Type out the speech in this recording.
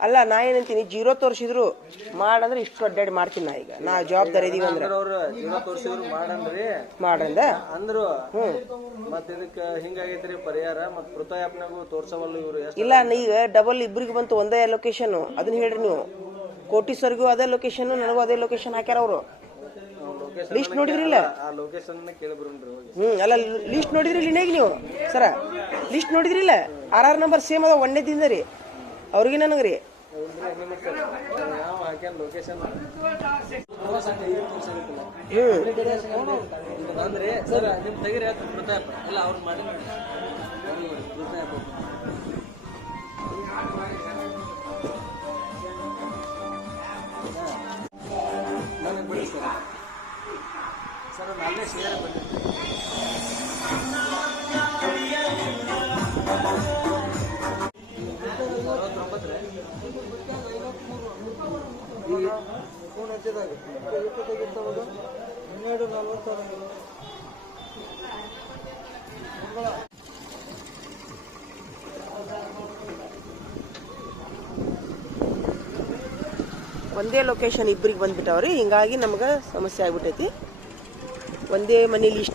ಅಲ್ಲ ನಾ ಏನಂತೀನಿ ಜೀರೋ ತೋರಿಸಿದ್ರು ಮಾಡಂದ್ರೆ ಇಷ್ಟು ಅಡ್ಡಾಡಿ ಮಾಡ್ತೀನಿ ನಾ ಈಗ. ನಾ ಜವಾಬ್ದಾರಿ ಇದೀವಿ ಅಂದ್ರೆ. ಮಾಡ್ರಂದ? ಅಂದ್ರು. ಹಿಂಗಾಗೈತ್ರಿ ಪರಿಹಾರ ಮತ್ ಕೃತಯಾಪ್ನಾಗೂ ತೋರ್ಸವಲ್ಲ ಇವ್ರು ಇಲ್ಲ ಈಗ ಡಬಲ್ ಇಬ್ರಿಗೆ ಬಂತು ಒಂದೇ ಲೊಕೇಶನ್ ಅದನ್ನ ಹೇಳ್ರಿ ನೀವು. ಕೋಟೀಶ್ವರ್ಗೂ ಅದೇ ಲೊಕೇಶನ್ ನನಗೂ ಅದೇ ಲೊಕೇಶನ್ ಹಾಕ್ಯಾರ ಅವರು. ಲಿಸ್ಟ್ ನೋಡಿದ್ರಿಲ್ಲ? ಹ್ಮ್ ಅಲ್ಲ ಲಿಸ್ಟ್ ನೋಡಿದ್ರಿ ಇಲ್ಲಿ ನೀವು? ಸರ ಲಿಸ್ಟ್ ನೋಡಿದ್ರಿಲ್ಲ? ಆರ್ ಆರ್ ನಂಬರ್ ಸೇಮ್ ಅದ ಒಂದೇ ದಿನ ರೀ. ಅವ್ರಿಗೆ ನನಗೆ ರೀ. ಇಲ್ರಿ ಫೋನ್ ಹಚ್ಚಿದಾಗ ಹನ್ನೆರಡು ಒಂದೇ ಲೊಕೇಶನ್ ಇಬ್ಬರಿಗೆ ಬಂದ್ಬಿಟ್ಟವ್ರಿ ಹಿಂಗಾಗಿ ನಮ್ಗೆ ಸಮಸ್ಯೆ ಆಗ್ಬಿಟ್ಟೈತಿ. ಒಂದೇ ಮನೇಲಿ ಇಷ್ಟ